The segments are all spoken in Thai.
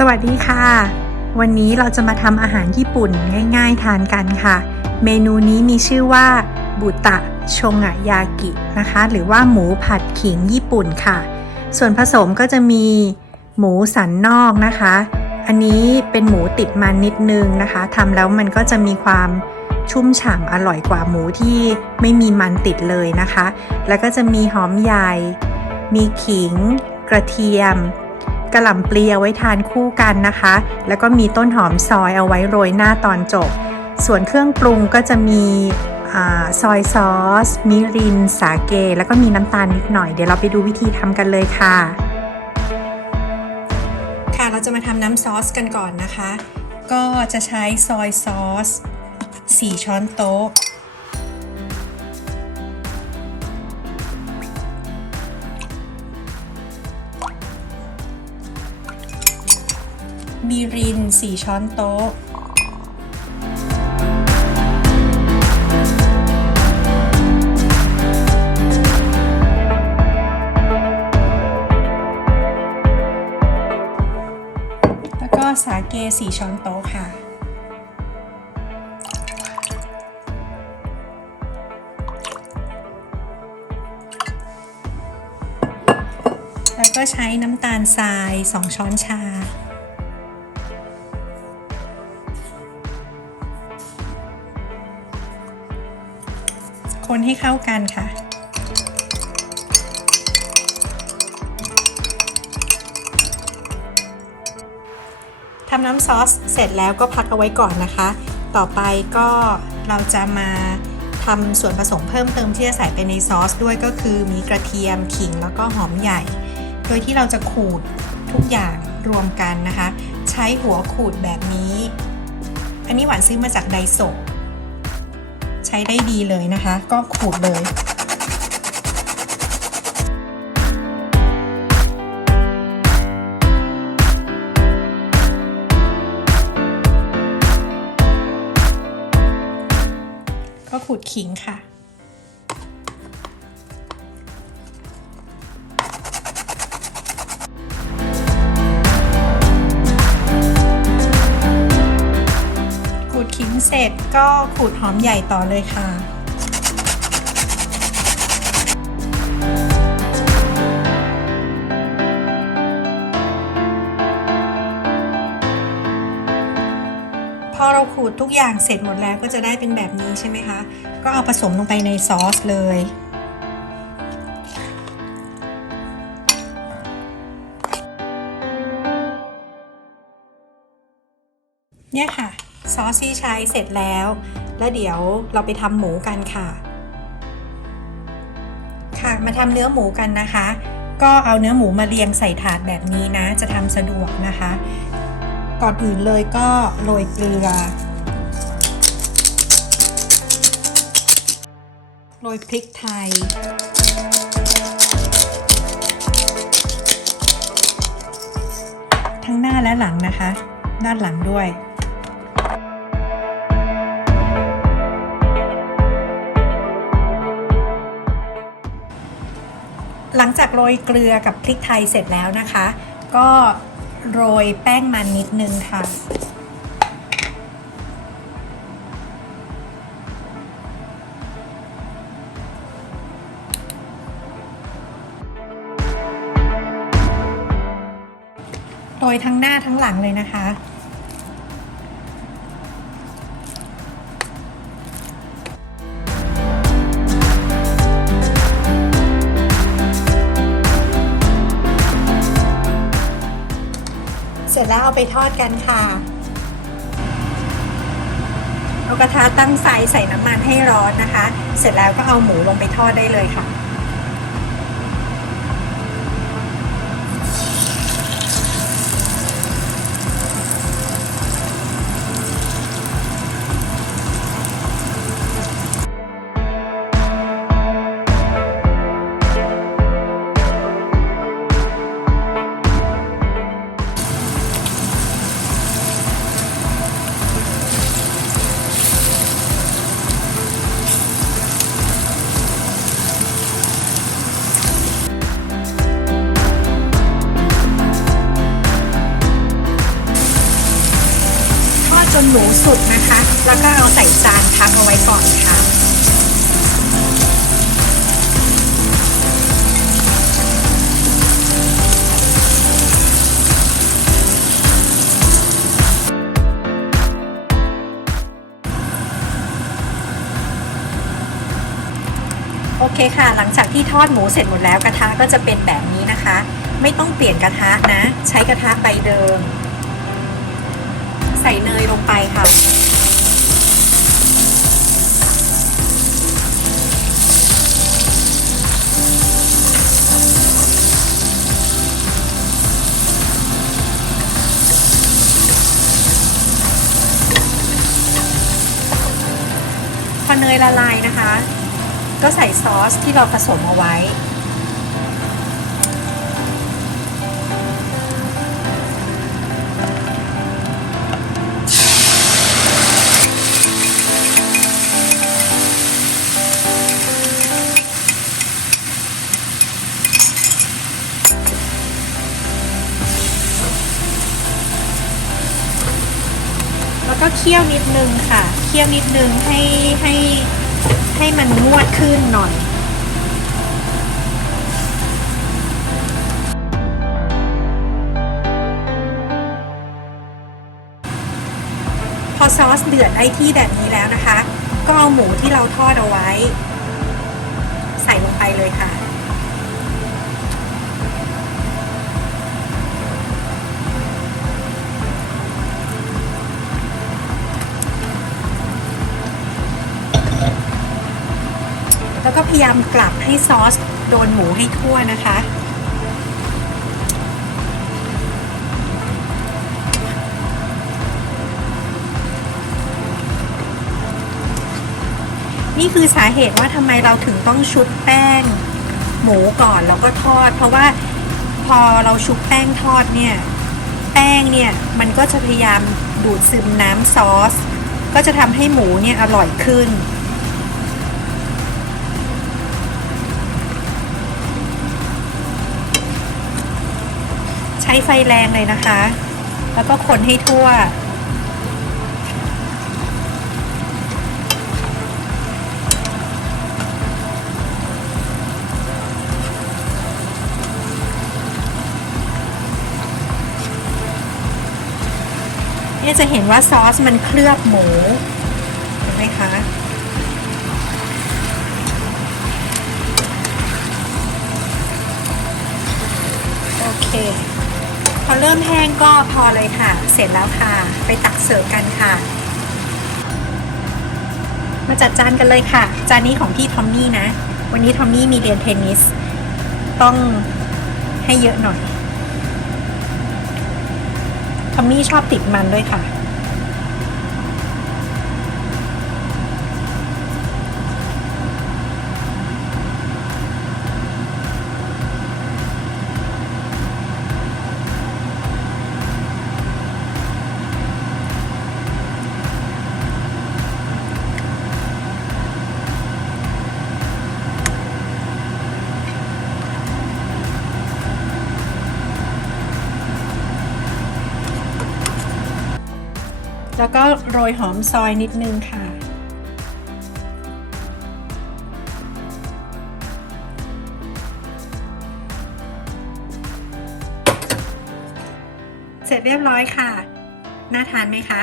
สวัสดีค่ะ วันนี้เราจะมาทำอาหารญี่ปุ่นง่ายๆทานกันค่ะ เมนูนี้มีชื่อว่าบุตะชงะยากินะคะ หรือว่าหมูผัดขิงญี่ปุ่นค่ะ ส่วนผสมก็จะมีหมูสันนอกนะคะ อันนี้เป็นหมูติดมันนิดนึงนะคะทำแล้วมันก็จะมีความชุ่มฉ่ำอร่อยกว่าหมูที่ไม่มีมันติดเลยนะคะ แล้วก็จะมีหอมใหญ่ มีขิง กระเทียม กระหล่ำปลีเอาไว้ทานคู่กันนะคะ แล้วก็มีต้นหอมซอยเอาไว้โรยหน้าตอนจบ ส่วนเครื่องปรุงก็จะมีอซอยซอส มิริน สาเก แล้วก็มีน้ำตาลนิดหน่อย เดี๋ยวเราไปดูวิธีทำกันเลยค่ะ ค่ะ เราจะมาทำน้ำซอสกันก่อนนะคะ ก็จะใช้ซอยซอส 4 ช้อนโต๊ะ มีริน 4 ช้อนโต๊ะ แล้วก็สาเก 4 ช้อนโต๊ะค่ะแล้วก็ใช้น้ำตาลทราย 2 ช้อนชา คนให้เข้ากันค่ะ ทำน้ำซอสเสร็จแล้วก็พักเอาไว้ก่อนนะคะ ต่อไปก็เราจะมาทำส่วนผสมเพิ่มเติมที่จะใส่ไปในซอสด้วยก็คือมีกระเทียมขิงแล้วก็หอมใหญ่ โดยที่เราจะขูดทุกอย่างรวมกันนะคะ ใช้หัวขูดแบบนี้ อันนี้หวานซื้อมาจากไดโซะ ใช้ได้ดีเลยนะคะ ก็ขูดเลยก็ขูดขิงค่ะ เสร็จก็ขูดหอมใหญ่ต่อเลยค่ะพอเราขูดทุกอย่างเสร็จหมดแล้วก็จะได้เป็นแบบนี้ใช่ไหมคะ ก็เอาผสมลงไปในซอสเลย เนี่ยค่ะ ซอสที่ใช้เสร็จแล้ว แล้วเดี๋ยวเราไปทำหมูกันค่ะ ค่ะมาทำเนื้อหมูกันนะคะ ก็เอาเนื้อหมูมาเรียงใส่ถาดแบบนี้นะ จะทำสะดวกนะคะ ก่อนอื่นเลยก็โรยเกลือ โรยพริกไทยทั้งหน้าและหลังนะคะ ด้านหลังด้วย หลังจากโรยเกลือกับพริกไทยเสร็จแล้วนะคะ ก็โรยแป้งมันนิดนึงค่ะ โรยทั้งหน้าทั้งหลังเลยนะคะ ร็จแล้วเอาไปทอดกันค่ะ เอากระทะตั้งไฟใส่น้ำมันให้ร้อนนะคะ เสร็จแล้วก็เอาหมูลงไปทอดได้เลยค่ะ แล้วก็เอาใส่จานพักเอาไว้ก่อนค่ะ โอเคค่ะ หลังจากที่ทอดหมูเสร็จหมดแล้วกระทะก็จะเป็นแบบนี้นะคะ ไม่ต้องเปลี่ยนกระทะนะ ใช้กระทะใบเดิม ใส่เนยลงไปค่ะ เนยละลายนะคะ ก็ใส่ซอสที่เราผสมเอาไว้ แล้วก็เคี่ยวนิดนึงค่ะ เคี่ยวนิดนึงให้ให้ให้มันงวดขึ้นหน่อยพอซอสเดือดไอที่แบบนี้แล้วนะคะ ก็เอาหมูที่เราทอดเอาไว้ ใส่ลงไปเลยค่ะ แล้วก็พยายามกลับให้ซอสโดนหมูให้ทั่วนะคะ นี่คือสาเหตุว่าทำไมเราถึงต้องชุบแป้งหมูก่อนแล้วก็ทอด เพราะว่าพอเราชุบแป้งทอดเนี่ย แป้งเนี่ยมันก็จะพยายามดูดซึมน้ำซอส ก็จะทำให้หมูเนี่ยอร่อยขึ้น ช้ไฟแรงเลยนะคะ แล้วก็คนให้ทั่ว นี่จะเห็นว่าซอสมันเคลือบหมู เห็นไหมคะโอเค อเริ่มแห้งก็พอเลยค่ะ เสร็จแล้วค่ะ ไปตักเสิร์ฟกันค่ะ มาจัดจานกันเลยค่ะ จานนี้ของพี่ทอมมี่นะ วันนี้ทอมมี่มีเรียนเทนนิส ต้องให้เยอะหน่อยทอมมี่ชอบติดมันด้วยค่ะ แล้วก็โรยหอมซอยนิดนึงค่ะ เสร็จเรียบร้อยค่ะ น่าทานไหมคะ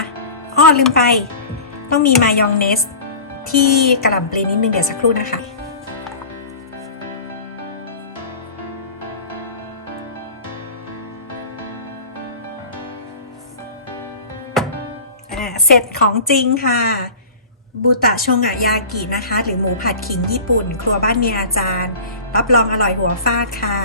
อ้อลืมไป ต้องมีมายองเนส ที่กระหล่ำปลีนิดนึงเดี๋ยวสักครู่นะคะ เสร็จของจริงค่ะ บูตะชงะยากินะคะ หรือหมูผัดขิงญี่ปุ่น ครัวบ้านเมียอาจารย์ รับรองอร่อยหัวฟาดค่ะ